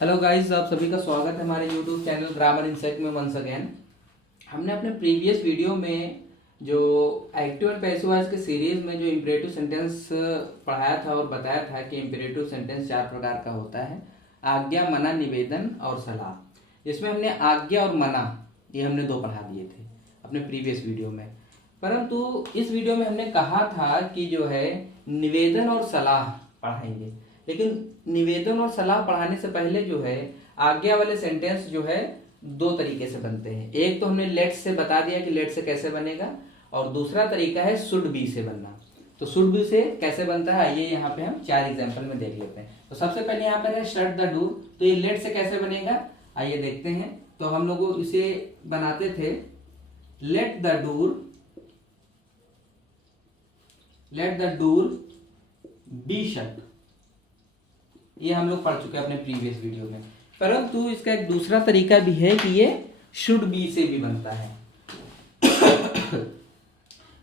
Hello guys, आप सभी का स्वागत है हमारे यूट्यूब चैनल ग्रामर इनसेक्ट में वंस अगेन। हमने अपने प्रीवियस वीडियो में जो एक्टिव एंड पैसिव वॉइस के सीरीज में जो इम्परेटिव सेंटेंस पढ़ाया था और बताया था कि इम्परेटिव सेंटेंस 4 प्रकार का होता है: आज्ञा, मना, निवेदन और सलाह। इसमें हमने आज्ञा और मना ये हमने 2 पढ़ा दिए थे अपने प्रीवियस वीडियो में, परंतु इस वीडियो में हमने कहा था कि जो है निवेदन और सलाह पढ़ाएंगे। लेकिन निवेदन और सलाह पढ़ाने से पहले जो है आज्ञा वाले सेंटेंस जो है 2 तरीके से बनते हैं। एक तो हमने लेट से बता दिया कि लेट से कैसे बनेगा, और दूसरा तरीका है शुड बी से बनना। तो शुड बी से कैसे बनता है आइए यहाँ पे हम 4 एग्जांपल में देख लेते हैं। तो सबसे पहले यहाँ पर है शट द डोर। तो ये लेट से कैसे बनेगा आइए देखते हैं। तो हम लोग इसे बनाते थे let the door be shut. ये हम लोग पढ़ चुके हैं अपने प्रीवियस वीडियो में, परंतु इसका एक दूसरा तरीका भी है कि ये शुड बी से भी बनता है।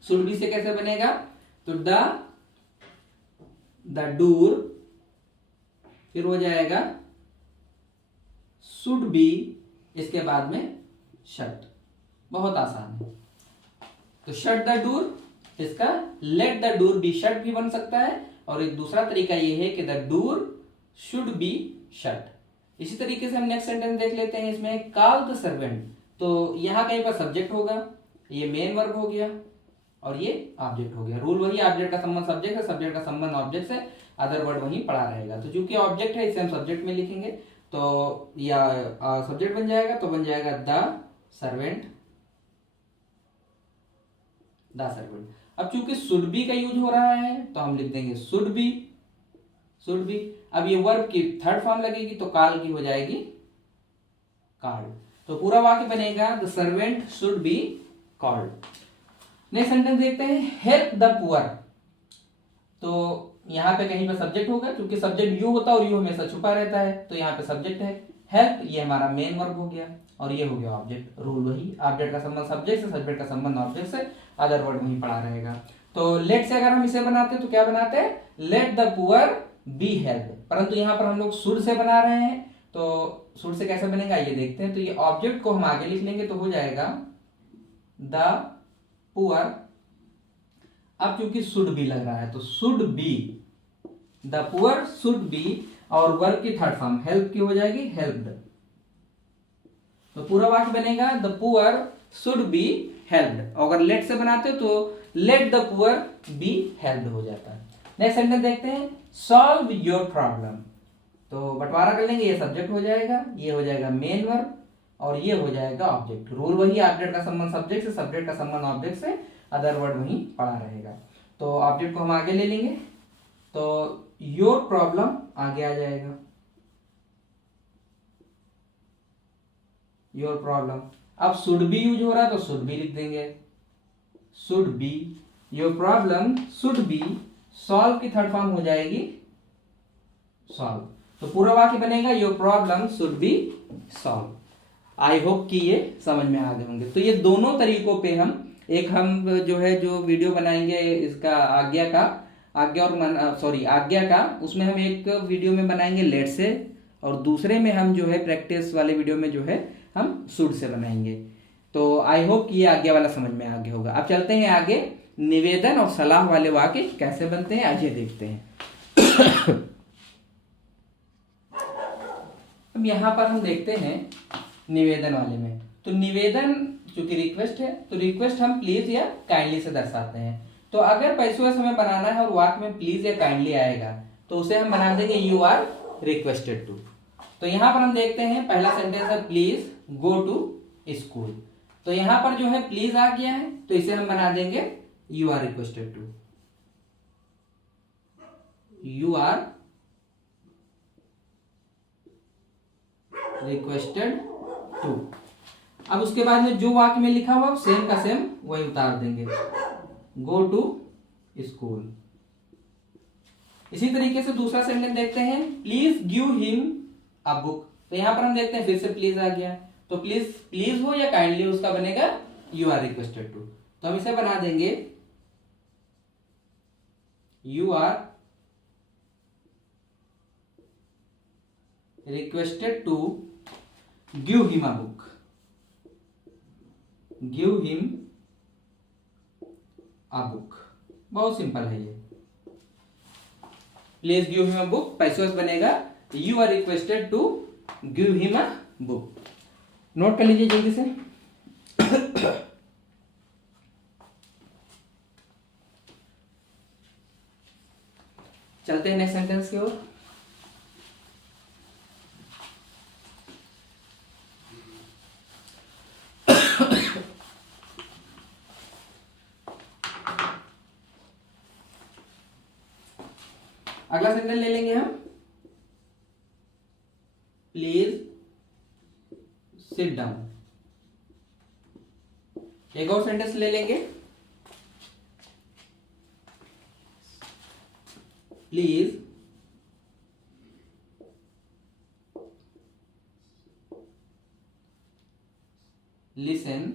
शुड बी से कैसे बनेगा? तो द डोर फिर हो जाएगा शुड बी, इसके बाद में शट। बहुत आसान है। तो शट द डोर, इसका let the door be shut भी बन सकता है, और एक दूसरा तरीका ये है कि the door should be shut. इसी तरीके से हम नेक्स्ट सेंटेंस देख लेते हैं। इसमें कॉल द सर्वेंट। तो यहां कहीं पर सब्जेक्ट होगा, ये मेन वर्ब हो गया और ये ऑब्जेक्ट हो गया। रूल वही, ऑब्जेक्ट का संबंध सब्जेक्ट है, सब्जेक्ट का संबंध ऑब्जेक्ट से, अदर वर्ड वही पड़ा रहेगा। तो चूंकि ऑब्जेक्ट है इसे हम सब्जेक्ट में लिखेंगे, तो या सब्जेक्ट बन जाएगा, तो बन जाएगा द सर्वेंट। अब चूंकि शुड बी का यूज हो रहा है तो हम लिख देंगे शुड बी। अब ये वर्ब की थर्ड फॉर्म लगेगी तो काल की हो जाएगी कॉल्ड। तो पूरा वाक्य बनेगा the servant should be called. Next sentence देखते हैं हेल्प द पुअर। तो यहां पे कहीं पे सब्जेक्ट होगा, क्योंकि सब्जेक्ट यू होता है और यू हमेशा छुपा रहता है, तो यहाँ पे सब्जेक्ट है। हेल्प ये हमारा मेन वर्ब हो गया और ये हो गया ऑब्जेक्ट। रूल वही, ऑब्जेक्ट का संबंध सब्जेक्ट से, सब्जेक्ट का संबंध ऑब्जेक्ट से, अदर वर्ड वही पड़ा रहेगा। तो लेट से अगर हम इसे बनाते तो क्या बनाते हैं? Let the poor B help. परंतु यहां पर हम लोग शुड से बना रहे हैं, तो शुड से कैसे बनेगा ये देखते हैं। तो ये ऑब्जेक्ट को हम आगे लिख लेंगे तो हो जाएगा द पुअर। अब क्योंकि शुड बी लग रहा है तो should be, the poor should be, और वर्ब की थर्ड फॉर्म हेल्प की हो जाएगी हेल्प्ड। तो पूरा वाक्य बनेगा the poor should be helped. अगर लेट से बनाते हो तो let the poor be helped हो जाता है। नेक्स्ट सेंटेंस देखते हैं सॉल्व योर प्रॉब्लम। तो बंटवारा कर लेंगे, ये सब्जेक्ट हो जाएगा, ये हो जाएगा मेन वर्ब और ये हो जाएगा ऑब्जेक्ट। रूल वही, ऑब्जेक्ट का संबंध सब्जेक्ट से, सब्जेक्ट का संबंध ऑब्जेक्ट से, अदर वर्ड वही पड़ा रहेगा। तो ऑब्जेक्ट को हम आगे ले लेंगे तो योर प्रॉब्लम आगे आ जाएगा, योर प्रॉब्लम। अब शुड बी यूज हो रहा है तो शुड बी लिख देंगे, should be, your problem should be solve की थर्ड फॉर्म हो जाएगी सॉल्व। तो पूरा वाक्य बनेगा your problem should be solve. I hope कि ये समझ में आ गए होंगे। तो ये दोनों तरीकों पे हम जो है जो वीडियो बनाएंगे इसका आज्ञा का, उसमें हम एक वीडियो में बनाएंगे लेट से, और दूसरे में हम जो है प्रैक्टिस वाले वीडियो में जो है हम शुड से बनाएंगे। तो आई होप कि ये आज्ञा वाला समझ में आ गया होगा। अब चलते हैं आगे, निवेदन और सलाह वाले वाक्य कैसे बनते हैं आइए देखते हैं। अब यहां पर हम देखते हैं निवेदन वाले में। तो निवेदन चूंकि रिक्वेस्ट है तो रिक्वेस्ट हम प्लीज या काइंडली से दर्शाते हैं। तो अगर पैसों हमें बनाना है और वाक्य में प्लीज या काइंडली आएगा तो उसे हम बना देंगे यू आर रिक्वेस्टेड टू। तो यहां पर हम देखते हैं पहला सेंटेंस है प्लीज गो टू स्कूल। तो यहां पर जो है प्लीज आ गया है तो इसे हम बना देंगे you are requested to, you are requested to. अब उसके बाद में जो वाक्य में लिखा हुआ सेम का सेम वही उतार देंगे, गो टू स्कूल। इसी तरीके से दूसरा सेंटेंस देखते हैं please give him a book. तो यहां पर हम देखते हैं फिर से प्लीज आ गया, तो प्लीज हो या काइंडली उसका बनेगा यू आर रिक्वेस्टेड टू। तो हम इसे बना देंगे you are requested to give him a book, give him a book. बहुत सिंपल है ये। Please give him a book, पैसोस बनेगा you are requested to give him a book. Note कर लीजिए जल्दी से। चलते हैं नेक्स्ट सेंटेंस की ओर। अगला सेंटेंस ले लेंगे हम, प्लीज सिट डाउन। एक और सेंटेंस ले लेंगे, please listen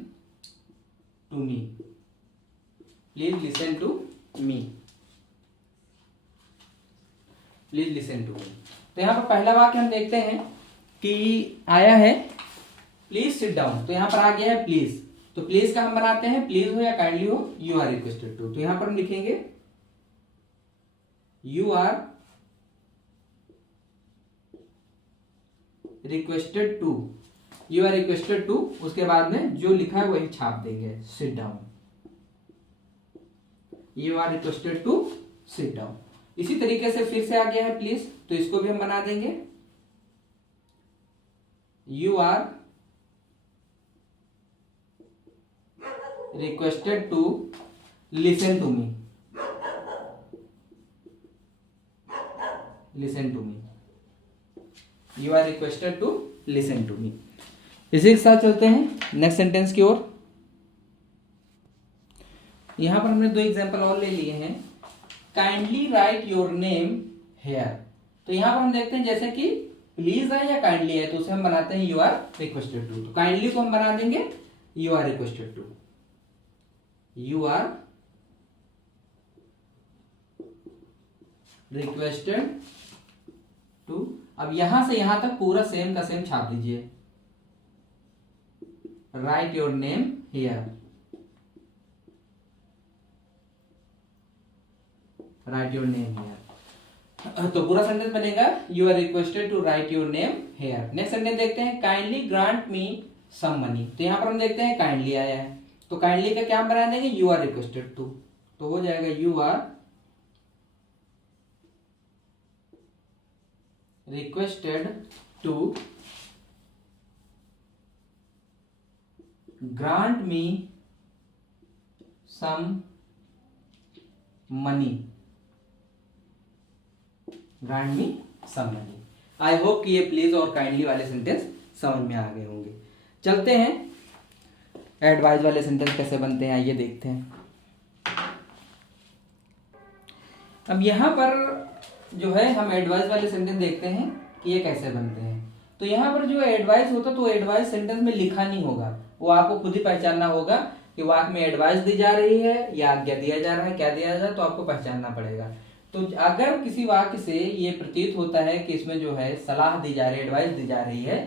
to me, please listen to me, please listen to me. तो यहां पर पहला वाक्य हम देखते हैं कि आया है प्लीज सिट डाउन, तो यहां पर आ गया है प्लीज। तो प्लीज का हम बनाते हैं, प्लीज हो या काइंडली हो, यू आर रिक्वेस्टेड टू। तो यहां पर हम लिखेंगे you are requested to, you are requested to, उसके बाद में जो लिखा है वही छाप देंगे, sit down. You are requested to sit down. इसी तरीके से फिर से आ गया है प्लीज, तो इसको भी हम बना देंगे you are requested to listen to me, listen to me, you are requested to listen to me. इसी के साथ चलते हैं नेक्स्ट सेंटेंस की ओर। यहां पर हमने दो एग्जांपल और ले लिए हैं। Kindly right your name here, तो यहां पर हम देखते हैं जैसे कि प्लीज है या काइंडली है, तो उसे हम बनाते हैं यू आर रिक्वेस्टेड टू। तो काइंडली को हम बना देंगे you are requested to, you are requested to. अब यहां से यहां तक पूरा सेम का सेम छाप दीजिए, write your name here, write your name here. तो पूरा सेंटेंस बनेगा you are requested to write your name here. Next sentence देखते हैं, kindly grant me some money. तो यहां पर हम देखते हैं काइंडली आया है, तो काइंडली का क्या हम बना देंगे यू आर रिक्वेस्टेड टू, तो हो जाएगा you are requested to grant me some money, grant me some money. I hope कि ये प्लीज और काइंडली वाले सेंटेंस समझ में आ गए होंगे। चलते हैं एडवाइज वाले सेंटेंस कैसे बनते हैं, आइए देखते हैं। अब यहां पर जो है हम एडवाइस वाले सेंटेंस देखते हैं कि ये कैसे बनते हैं। तो यहां पर जो एडवाइस होता है तो एडवाइस सेंटेंस में लिखा नहीं होगा, वो आपको खुद ही पहचानना होगा कि वाक्य में एडवाइस दी जा रही है या आज्ञा दिया जा रहा है, क्या दिया जा रहा है, तो आपको पहचानना पड़ेगा। तो अगर किसी वाक्य से ये प्रतीत होता है कि इसमें जो है सलाह दी जा रही है, एडवाइस दी जा रही है,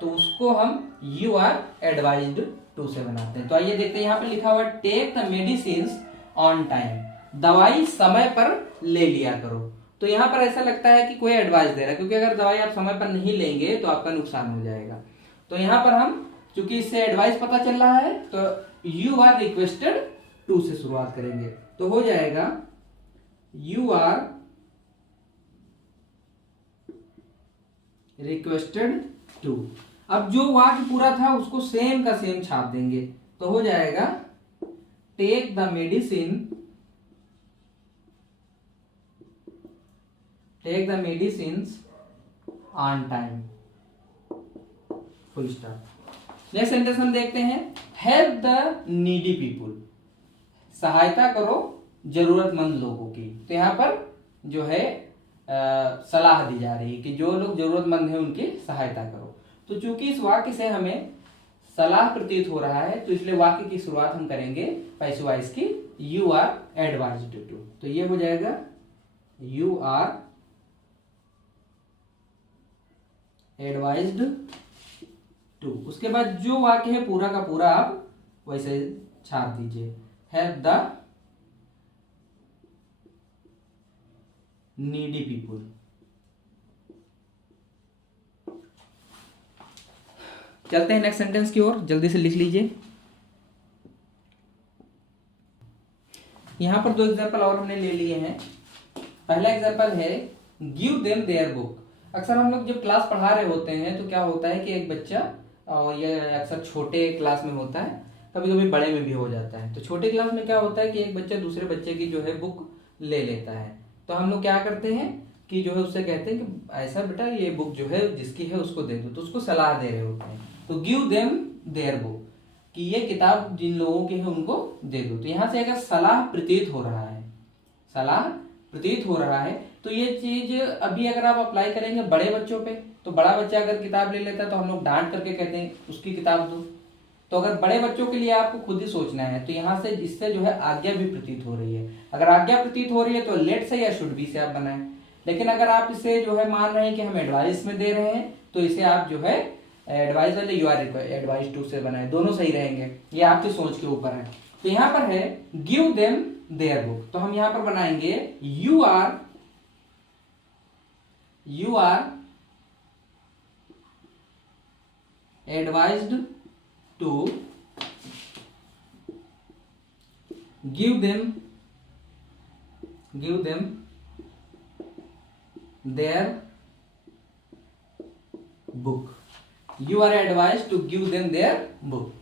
तो उसको हम यू आर एडवाइज्ड टू से बनाते हैं। तो आइए देखते हैं, यहाँ पर लिखा हुआ take the medicine on time, दवाई समय पर ले लिया करो। तो यहाँ पर ऐसा लगता है कि कोई एडवाइस दे रहा है, क्योंकि अगर दवाई आप समय पर नहीं लेंगे तो आपका नुकसान हो जाएगा। तो यहाँ पर हम चूंकि इससे एडवाइस पता चल रहा है तो यू आर रिक्वेस्टेड टू से शुरुआत करेंगे, तो हो जाएगा यू आर रिक्वेस्टेड टू। अब जो वाक्य पूरा था उसको सेम का सेम छाप देंगे, तो हो जाएगा take the medicine, take the medicines on time, full stop. Next sentence हम देखते हैं, हेल्प द नीडी पीपुल, सहायता करो जरूरतमंद लोगों की। तो यहां पर जो है सलाह दी जा रही है कि जो लोग जरूरतमंद हैं उनकी सहायता करो। तो चूंकि इस वाक्य से हमें सलाह प्रतीत हो रहा है, तो इसलिए वाक्य की शुरुआत हम करेंगे पैसिव वॉइस की, यू आर एडवाइज्ड टू। तो ये हो जाएगा यू आर एडवाइज्ड टू। उसके बाद जो वाक्य है पूरा का पूरा आप वैसे छाप दीजिए, हेल्प द नीडी पीपुल। चलते हैं नेक्स्ट सेंटेंस की ओर, जल्दी से लिख लीजिए। यहां पर दो एग्जाम्पल और हमने ले लिए हैं। पहला एग्जाम्पल है गिव देम देयर बुक। अक्सर हम लोग जब क्लास पढ़ा रहे होते हैं तो क्या होता है कि एक बच्चा, और ये अक्सर छोटे क्लास में होता है, कभी कभी बड़े में भी हो जाता है। तो छोटे क्लास में क्या होता है कि एक बच्चा दूसरे बच्चे की जो है बुक ले लेता है। तो हम लोग क्या करते हैं कि जो है उससे कहते हैं कि ऐसा बेटा ये बुक जो है जिसकी है उसको दे दो, तो उसको सलाह दे रहे होते हैं। तो गिव देम देयर बुक, कि ये किताब जिन लोगों की है उनको दे दो। तो यहां से अगर सलाह प्रतीत हो रहा है, सलाह प्रतीत हो रहा है, तो ये चीज अभी अगर आप अप्लाई करेंगे बड़े बच्चों पे, तो बड़ा बच्चा अगर किताब ले लेता है तो हम लोग डांट करके कहते हैं उसकी किताब दो। तो अगर बड़े बच्चों के लिए आपको खुद ही सोचना है, तो यहाँ से इससे जो है आज्ञा भी प्रतीत हो रही है। अगर आज्ञा प्रतीत हो रही है तो लेट से या शुड बी से आप बनाएं। लेकिन अगर आप इसे जो है मान रहे हैं कि हम एडवाइस में दे रहे हैं, तो इसे आप जो है एडवाइस वाले यू आर एडवाइस टू से बनाए, दोनों सही रहेंगे। ये आपकी सोच के ऊपर है। तो यहाँ पर है गिव देम देयर बुक, तो हम यहाँ पर बनाएंगे you are advised to give them their book. You are advise to give them their book.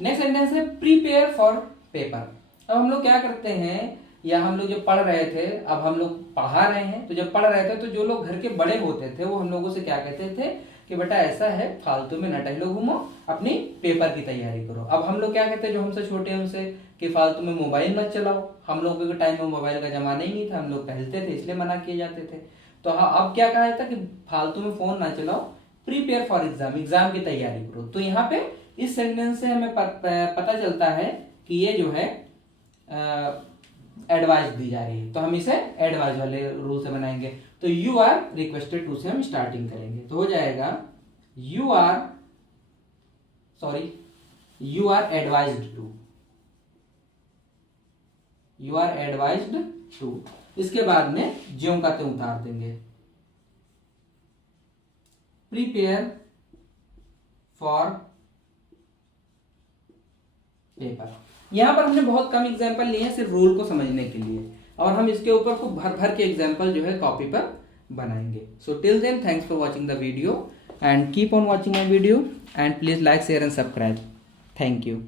Next sentence है प्रिपेयर फॉर पेपर। अब हम लोग क्या करते हैं, या हम लोग जब पढ़ रहे थे, अब हम लोग पढ़ा रहे हैं, तो जब पढ़ रहे थे तो जो लोग घर के बड़े होते थे वो हम लोगों से क्या कहते थे कि बेटा ऐसा है, फालतू में न टहलो घूमो, अपनी पेपर की तैयारी करो। अब हम लोग क्या कहते हैं जो हमसे छोटे हैं उनसे कि फालतू में मोबाइल मत चलाओ। हम लोगों के टाइम में मोबाइल का जमाना ही नहीं था, हम लोग टहलते थे इसलिए मना किए जाते थे। तो अब क्या कहा जाता कि फालतू में फोन ना चलाओ, प्रिपेयर फॉर एग्जाम, एग्जाम की तैयारी करो। तो यहाँ पे इस सेंटेंस से हमें पता चलता है कि ये जो है एडवाइस दी जा रही है, तो हम इसे एडवाइस वाले रूल से बनाएंगे। तो यू आर रिक्वेस्टेड टू से हम स्टार्टिंग करेंगे, तो हो जाएगा यू आर एडवाइज्ड टू। इसके बाद में ज्यों का त्यों उतार देंगे, प्रिपेयर फॉर पेपर। यहां पर हमने बहुत कम एग्जांपल लिए हैं सिर्फ रूल को समझने के लिए, और हम इसके ऊपर खूब भर भर के एग्जांपल जो है कॉपी पर बनाएंगे। So till then, thanks for watching the video and keep on watching my video and please like, share and subscribe. Thank you.